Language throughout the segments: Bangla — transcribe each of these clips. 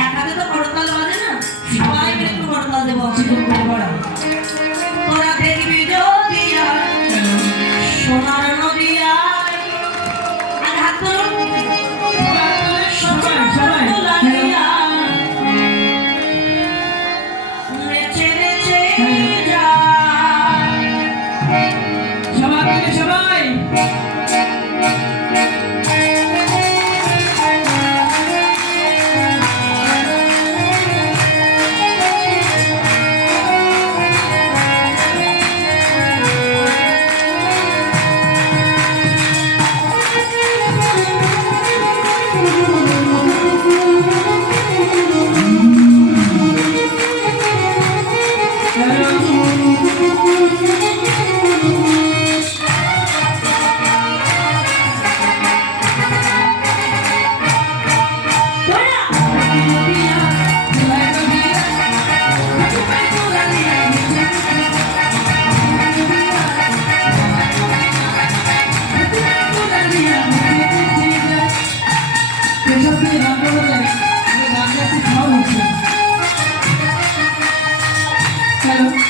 এক তো Hello.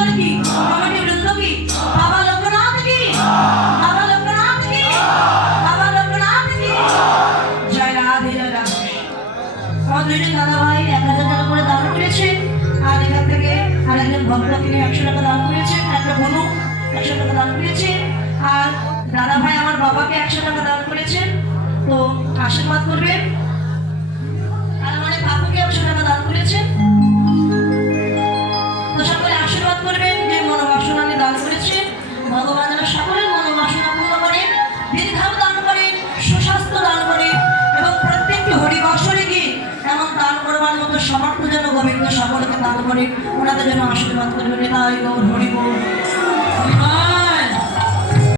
దుర్గమ్మకి కమిటీ వృద్ధులకి బాబా లోకనాథ్కి బాబా లోకనాథ్కి బాబా లోకనాథ్కి জয় রাধে রাধা আমার দুইজন দাদা ভাই এক হাজার টাকা করে দান করেছে আর এখান থেকে আরেকজন ভক্ত তিনি একশো টাকা দান করেছেন একটা বনু একশো টাকা দান করেছে আর দাদা ভাই আমার বাবাকে একশো টাকা দান করেছেন তো আশীর্বাদ করবেন जन आशीर्वाद करो रे नाय गौर हरि बोल